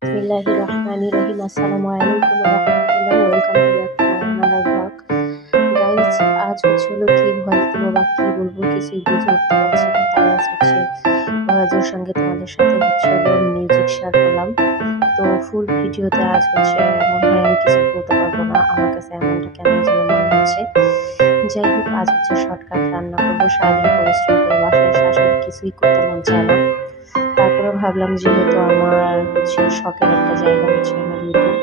Bismillahirrahmanirrahim. Assalamualaikum warahmatullahi. Welcome to back to my another vlog. Guys, আজ হলো কি voice দেবো বা কি বলবো কিছুই বুঝে উঠতে পারছি না। তাই আজ ভয়েসের সঙ্গে তোমাদের সাথে হলো মিউজিক শেয়ার করলাম। তো ফুল ভিডিওতে আজ মনে হয় আমি কিছু বলতে পারবো না, আমার কাছে এমনটা কেন যেন মনে হচ্ছে। যাই হোক, আজ শর্টকাট রান্না করবো। সারাদিন পরিশ্রম করে বাসায় এসে আসলে কিছুই করতে মন চায় না। তারপরে ভাবলাম যেহেতু আমার শখের একটা জায়গা আমার ইউটিউব,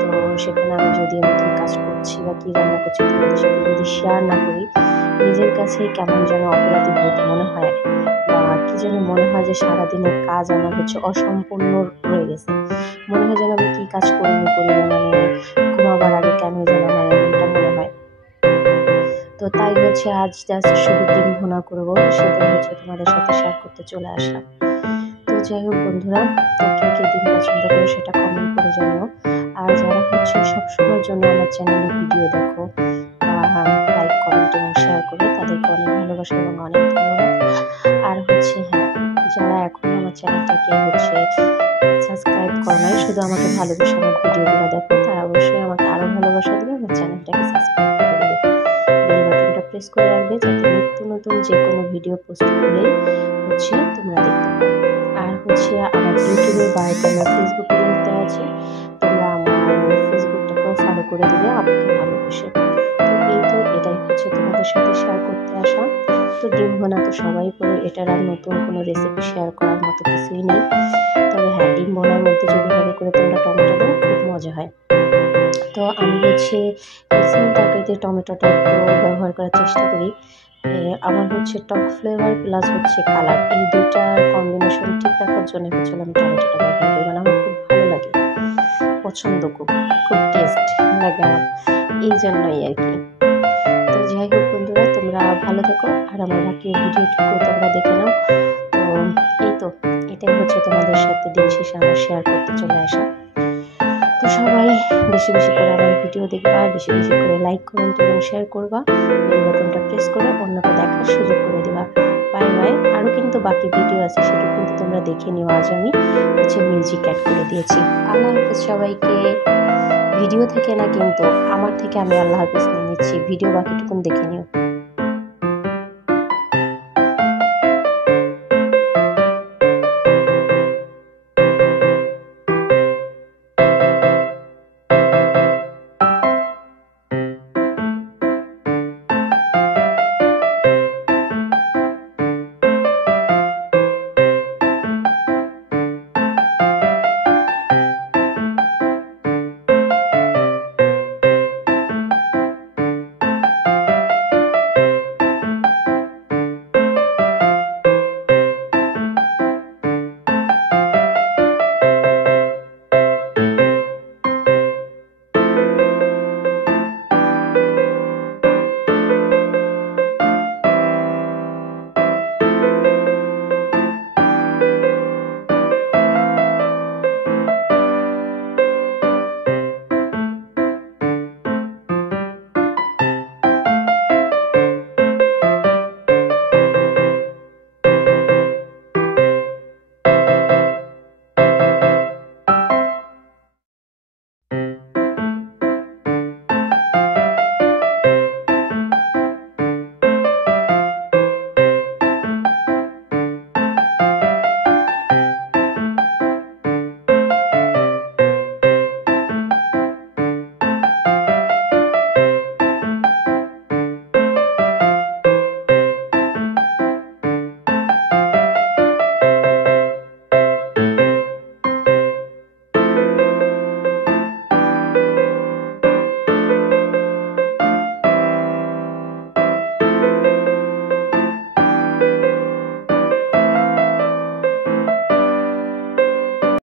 তো সেখানে আমি যদি আমি কী কাজ করছি বা কী রান্না করছি তোমাদের সাথে যদি শেয়ার না করি, নিজের কাছেই কেমন যেন অপরাধী বোধ মনে হয়, বা কি যেন মনে হয় যে সারাদিনের কাজ আমার অসম্পূর্ণ রয়ে গেছে। মনে হয় যেন আমি কী কাজ করিনি মানে ঘুমাবার আগে কেন যেন আমার এমনটা মনে হয়। তো তাই আজ জাস্ট শুধু ডিম ভুনা করবো, সেটা তোমাদের সাথে শেয়ার করতে চলে আসলাম। তো যাই হোক বন্ধুরা, তো কে ডিম পছন্দ করো সেটা কমেন্ট করে জানিও। আর যারা সবসময়ের জন্য আমার চ্যানেলে ভিডিও দেখো বা লাইক কমেন্ট এবং শেয়ার করো, তাদেরকে অনেক ভালোবাসা এবং অনেক ধন্যবাদ। আর হ্যাঁ, যারা এখন আমার চ্যানেলটাকে সাবস্ক্রাইব করো নাই, শুধু আমাকে ভালোবেসে আমার ভিডিওগুলো দেখো, তারা অবশ্যই আমাকে আরও ভালোবাসা দেবে, আমার চ্যানেলটাকে সাবস্ক্রাইব করে দেবে, বেল বাটনটা প্রেস করে রাখবে, যাতে নিত্য নতুন যে কোনো ভিডিও পোস্ট করলেই তোমরা দেখতে পাও। আর আমার ইউটিউবের বাড়িতে আমার ফেসবুকে লিঙ্ক দেওয়া আছে, তোমরা আমার ফেসবুকটাকেও ফলো করে দিবে আমাকে ভালোবেসে। তো এটাই তোমাদের সাথে শেয়ার করতে আসা। তো ডিম ভুনা তো সবাই করে, এটার আর নতুন কোনো রেসিপি শেয়ার করার মতো কিছুই নেই। তবে হ্যাঁ, ডিম ভুনার মধ্যে যদি ভাবে করে তোমরা টমেটো দাও, খুব মজা হয়। তো আমি ম্যাক্সিমাম তরকারিতে টমেটোটা একটু ব্যবহার করার চেষ্টা করি। আমার টক ফ্লেভার প্লাস কালার, এই দুইটার কম্বিনেশন ঠিক রাখার জন্য আমি টমেটোটা ব্যবহার করি। মানে আমার খুব ভালো লাগে, পছন্দ, খুব টেস্ট লাগে আমার, এই জন্যই আর কি। তো যাই হোক বন্ধুরা, তোমরা ভালো থাকো আর আমার বাকি ভিডিওটুকু তোমরা দেখে নাও। তো এটাই তোমাদের সাথে দিন শেষে আমার শেয়ার করতে চলে আসা। তো সবাই বেশি বেশি করে আমার ভিডিও দেখবা, বেশি বেশি করে লাইক কমেন্ট এবং শেয়ার করবা, বেল বাটনটা প্রেস করে অন্যকে দেখার সুযোগ করে দিবা। Bye bye. আরও কিন্তু বাকি ভিডিও আছে, সেটা কিন্তু তোমরা দেখে নিও। আজ আমি মিউজিক অ্যাড করে দিয়েছি। আল্লাহ হাফেজ সবাইকে। ভিডিও থেকে না, কিন্তু আমার থেকে আমি আল্লাহ হাফেজ নিয়ে নিচ্ছি, ভিডিও বাকিটুকুন দেখে নিও।